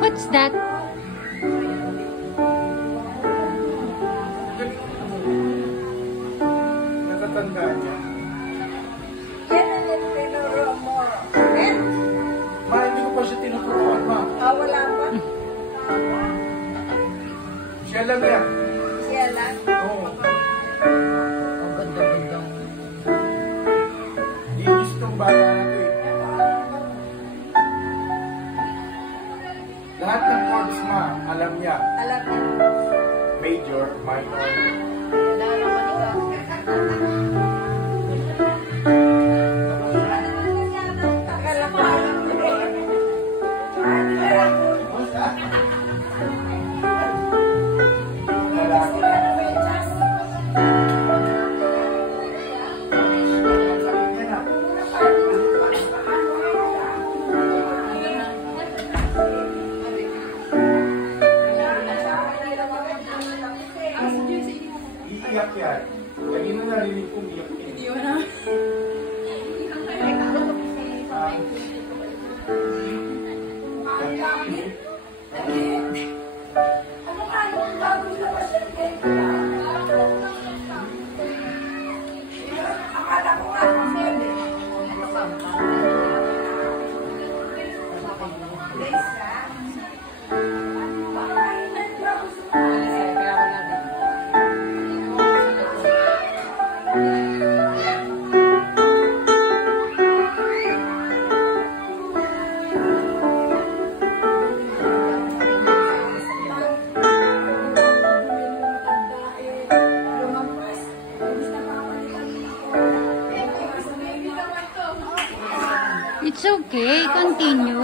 What's that? Natatandaan niya. Yan ang tinuro mo. Eh? Ma, hindi ko pa siya tinuturuan, ma. Wala pa? Siya lang yan. Siya lang? Oo. Ang ganda-ganda. Iis tong bata na ito eh. Lahat ng chords, ma, alam niya. Alam niya. Major, minor. Akala ko alam mo rin. Iiyak yan. Lagi na narinig kong iyak yan. Hindi mo na. It's okay. Continue.